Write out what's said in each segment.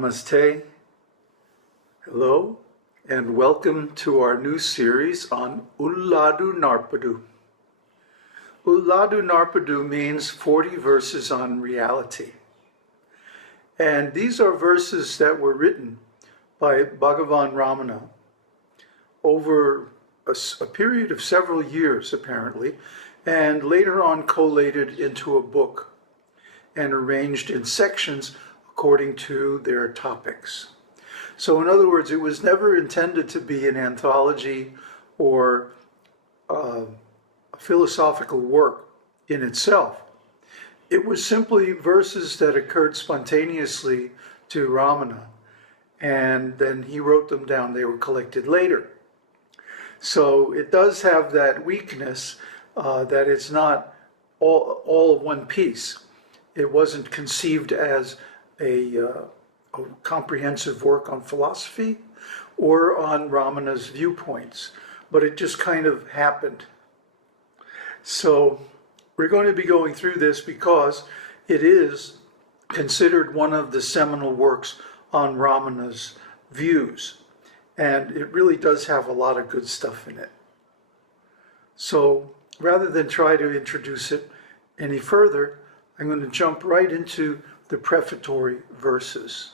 Namaste, hello, and welcome to our new series on Ulladu-Narpadu. Ulladu-Narpadu means 40 verses on reality. And these are verses that were written by Bhagavan Ramana over a period of several years, apparently, and later on collated into a book and arranged in sections according to their topics. So in other words, it was never intended to be an anthology or a philosophical work in itself. It was simply verses that occurred spontaneously to Ramana, and then he wrote them down. They were collected later. So it does have that weakness that it's not all one piece. It wasn't conceived as a comprehensive work on philosophy or on Ramana's viewpoints, but it just kind of happened. So we're going to be going through this because it is considered one of the seminal works on Ramana's views, and it really does have a lot of good stuff in it. So rather than try to introduce it any further, I'm going to jump right into the prefatory verses.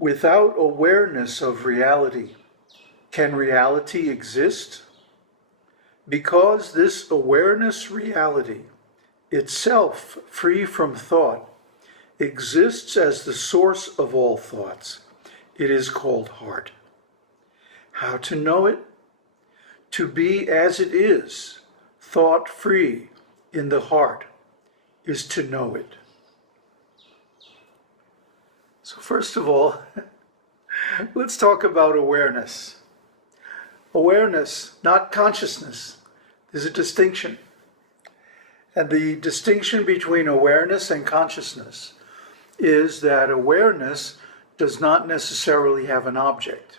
Without awareness of reality, can reality exist? Because this awareness reality, itself free from thought, exists as the source of all thoughts, it is called heart. How to know it? To be as it is, thought-free in the heart, is to know it. So first of all, let's talk about awareness. Awareness, not consciousness. There's a distinction. And the distinction between awareness and consciousness is that awareness does not necessarily have an object.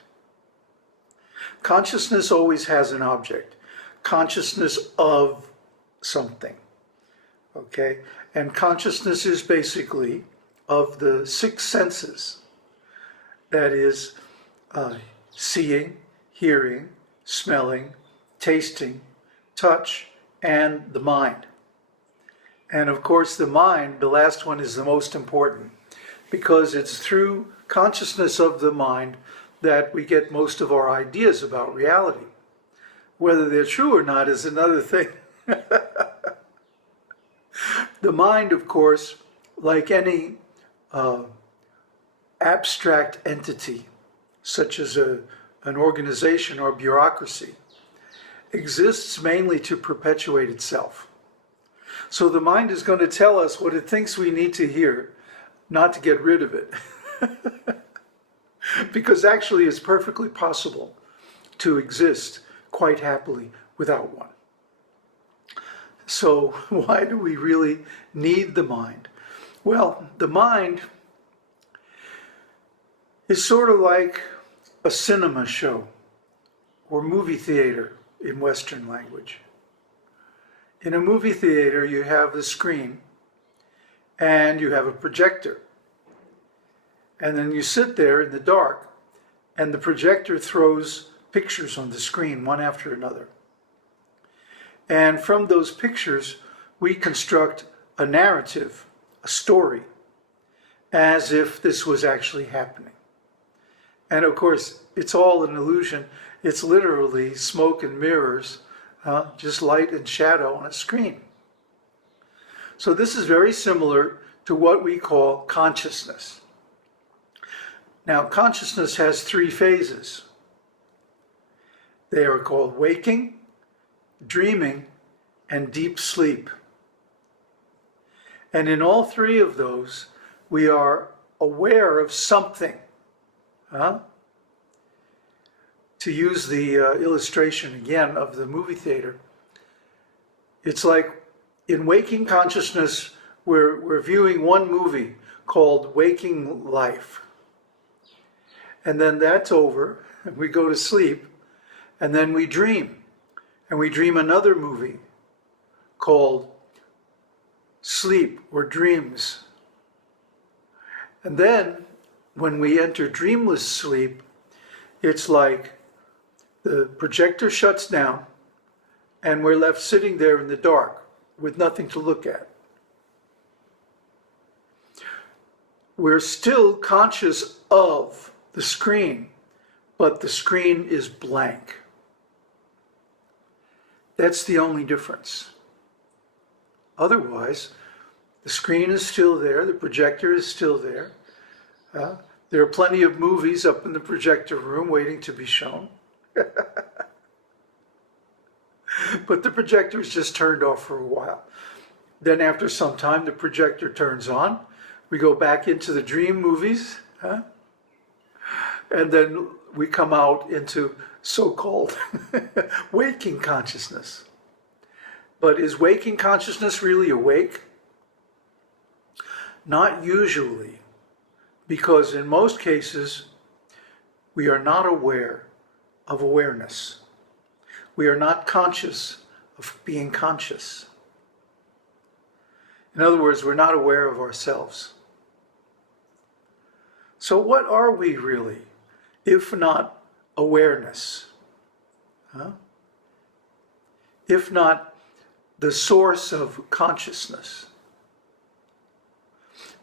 Consciousness always has an object. Consciousness of something. Okay? And consciousness is basically of the six senses. That is, seeing, hearing, smelling, tasting, touch, and the mind. And of course the mind, the last one, is the most important, because it's through consciousness of the mind that we get most of our ideas about reality. Whether they're true or not is another thing. The mind, of course, like any abstract entity, such as an organization or bureaucracy, exists mainly to perpetuate itself. So the mind is going to tell us what it thinks we need to hear, not to get rid of it. Because actually it's perfectly possible to exist quite happily without one. So why do we really need the mind? Well, the mind is sort of like a cinema show or movie theater in Western language. In a movie theater, you have the screen and you have a projector. And then you sit there in the dark and the projector throws pictures on the screen, one after another. And from those pictures, we construct a narrative, a story, as if this was actually happening. And of course, it's all an illusion. It's literally smoke and mirrors, just light and shadow on a screen. So this is very similar to what we call consciousness. Now, consciousness has three phases. They are called waking, dreaming, and deep sleep. And in all three of those, we are aware of something. To use the illustration again of the movie theater, it's like in waking consciousness, we're viewing one movie called Waking Life. And then that's over, and we go to sleep, and then we dream. And we dream another movie called Sleep or Dreams. And then when we enter dreamless sleep, it's like the projector shuts down and we're left sitting there in the dark with nothing to look at. We're still conscious of the screen, but the screen is blank. That's the only difference. Otherwise, the screen is still there, the projector is still there. There are plenty of movies up in the projector room waiting to be shown. But the projector is just turned off for a while. Then after some time, the projector turns on. We go back into the dream movies. And then we come out into so-called waking consciousness. But is waking consciousness really awake? Not usually, because in most cases, we are not aware of awareness. We are not conscious of being conscious. In other words, we're not aware of ourselves. So what are we really, if not awareness? If not the source of consciousness?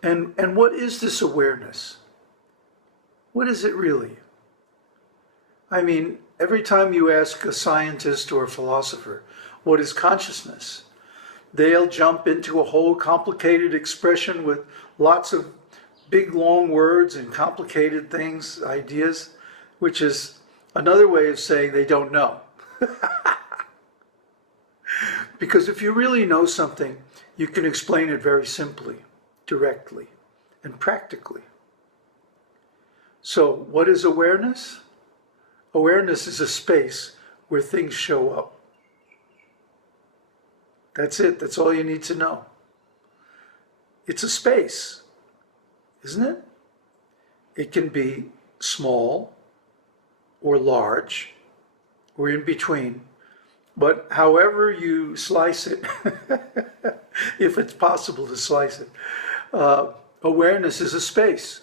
And what is this awareness? What is it really? I mean, every time you ask a scientist or a philosopher, what is consciousness? They'll jump into a whole complicated expression with lots of big, long words and complicated things, ideas, which is another way of saying they don't know. Because if you really know something, you can explain it very simply, directly, and practically. So, what is awareness? Awareness is a space where things show up. That's it. That's all you need to know. It's a space, isn't it? It can be small or large or in between. But however you slice it, if it's possible to slice it, awareness is a space.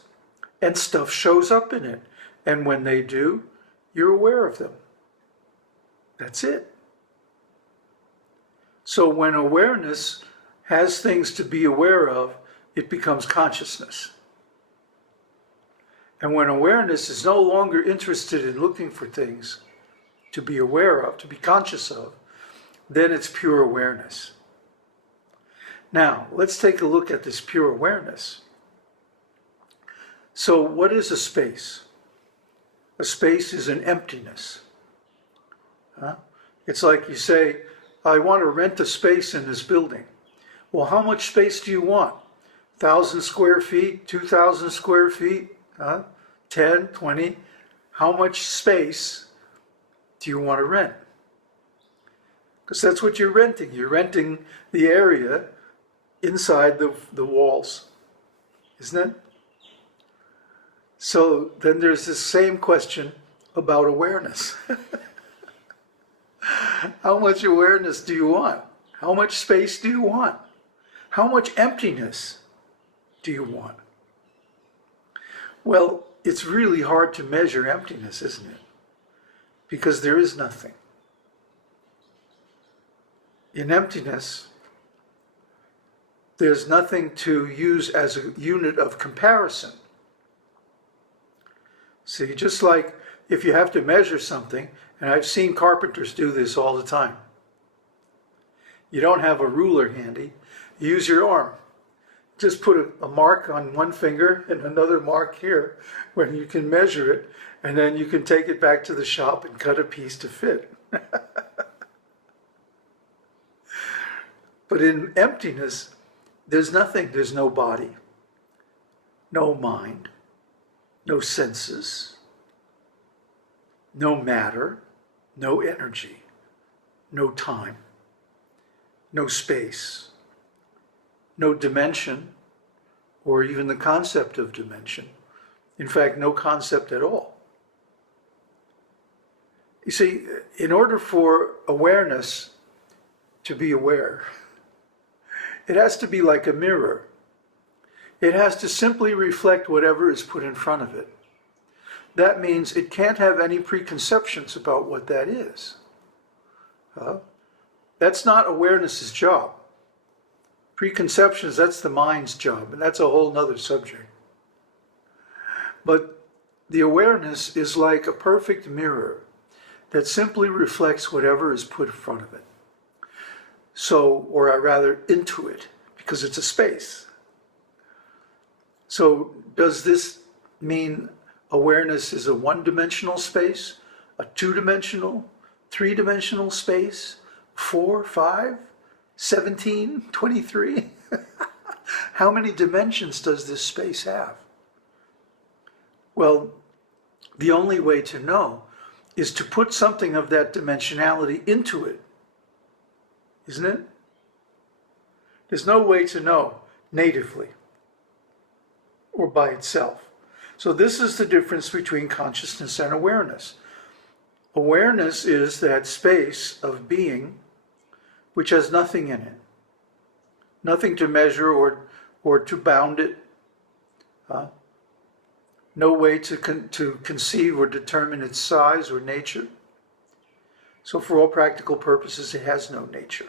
And stuff shows up in it. And when they do, you're aware of them. That's it. So when awareness has things to be aware of, it becomes consciousness. And when awareness is no longer interested in looking for things to be aware of, to be conscious of, then it's pure awareness. Now, let's take a look at this pure awareness. So what is a space? A space is an emptiness. It's like you say, I want to rent a space in this building. Well, how much space do you want? 1,000 square feet, 2,000 square feet, 10, 20? How much space do you want to rent? Because that's what you're renting. You're renting the area inside the walls, isn't it? So then there's this same question about awareness. How much awareness do you want? How much space do you want? How much emptiness do you want? Well, it's really hard to measure emptiness, isn't it? Because there is nothing. In emptiness, there's nothing to use as a unit of comparison. See, just like if you have to measure something, and I've seen carpenters do this all the time. You don't have a ruler handy, you use your arm. Just put a mark on one finger and another mark here when you can measure it, and then you can take it back to the shop and cut a piece to fit. But in emptiness, there's nothing. There's no body, no mind, no senses, no matter, no energy, no time, no space, no dimension, or even the concept of dimension. In fact, no concept at all. You see, in order for awareness to be aware, it has to be like a mirror. It has to simply reflect whatever is put in front of it. That means it can't have any preconceptions about what that is. That's not awareness's job. Preconceptions, that's the mind's job, and that's a whole nother subject. But the awareness is like a perfect mirror that simply reflects whatever is put in front of it. So, or rather into it, because it's a space. So does this mean awareness is a one-dimensional space, a two-dimensional, three-dimensional space, 4, 5, 17, 23? How many dimensions does this space have? Well, the only way to know is to put something of that dimensionality into it, isn't it? There's no way to know natively or by itself. So this is the difference between consciousness and awareness. Awareness is that space of being which has nothing in it, nothing to measure or to bound it, no way to conceive or determine its size or nature. So for all practical purposes, it has no nature.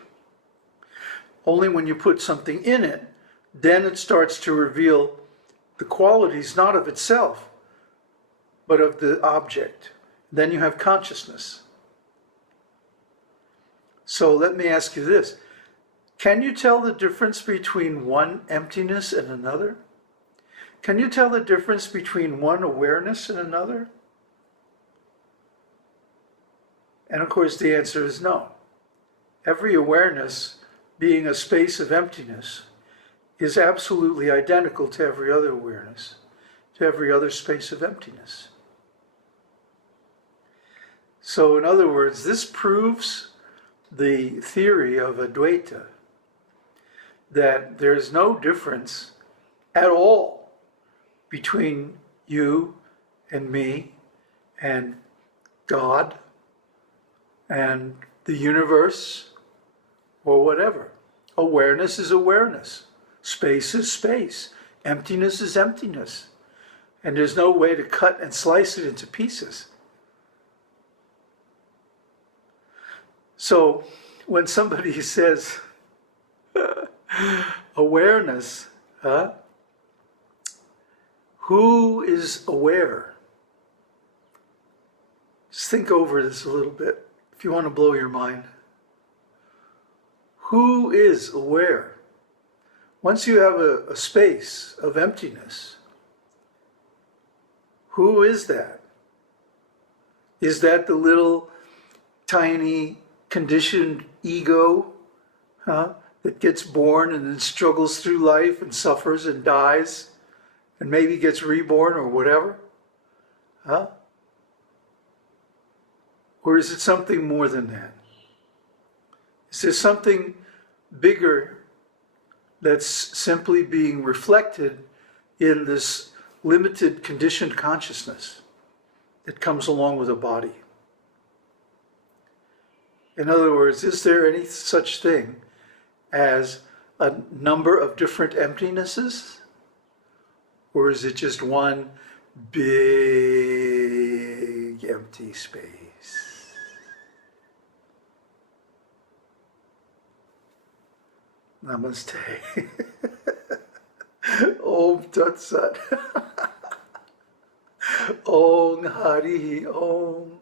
Only when you put something in it, then it starts to reveal the qualities not of itself, but of the object. Then you have consciousness. So let me ask you this. Can you tell the difference between one emptiness and another? Can you tell the difference between one awareness and another? And of course the answer is no. Every awareness, being a space of emptiness, is absolutely identical to every other awareness, to every other space of emptiness. So in other words, this proves the theory of Advaita, that there's no difference at all between you and me and God and the universe or whatever. Awareness is awareness. Space is space. Emptiness is emptiness. And there's no way to cut and slice it into pieces. So when somebody says awareness, who is aware? Just think over this a little bit if you want to blow your mind. Who is aware? Once you have a space of emptiness, who is that? Is that the little tiny conditioned ego that gets born and then struggles through life and suffers and dies and maybe gets reborn or whatever? Or is it something more than that? Is there something bigger that's simply being reflected in this limited conditioned consciousness that comes along with a body? In other words, is there any such thing as a number of different emptinesses? Or is it just one big empty space? Namaste. Om Tat Sat. Om Hari Om.